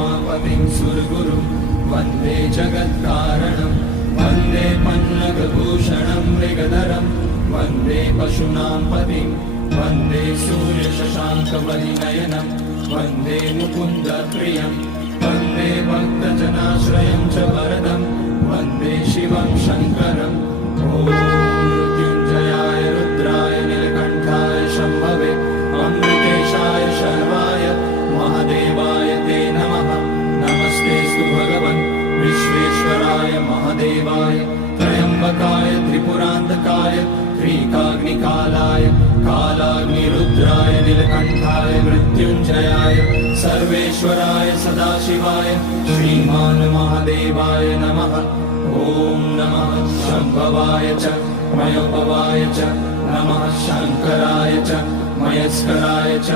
उमापतिं सुरगुरुं वन्दे जगत्कारणं वन्दे पन्नगभूषणं मृगधरं वन्दे पशूनां पतिं वन्दे सूर्यशशाङ्कवलिनयनं वन्दे मुकुन्दप्रियं वन्दे भक्तजनाश्रयं च वरदं वन्दे शिवं शङ्करम् ॐ मृत्युञ्जयाय रुद्राय नीलकण्ठाय शम्भवे अमृतेशाय शर्वाय महादेवाय ते नमः। नमस्तेऽस्तु भगवन् विश्वेश्वराय महादेवाय त्र्यम्बकाय त्रिपुरान्तकाय त्रिकाग्निकालाय कालाग्निरुद्राय नीलकण्ठाय मृत्युञ्जयाय सर्वेश्वराय सदाशिवाय श्रीमान् महादेवाय नमः। ॐ नमः शम्भवाय च मयोपवाय च नमः शङ्कराय च मयस्कराय च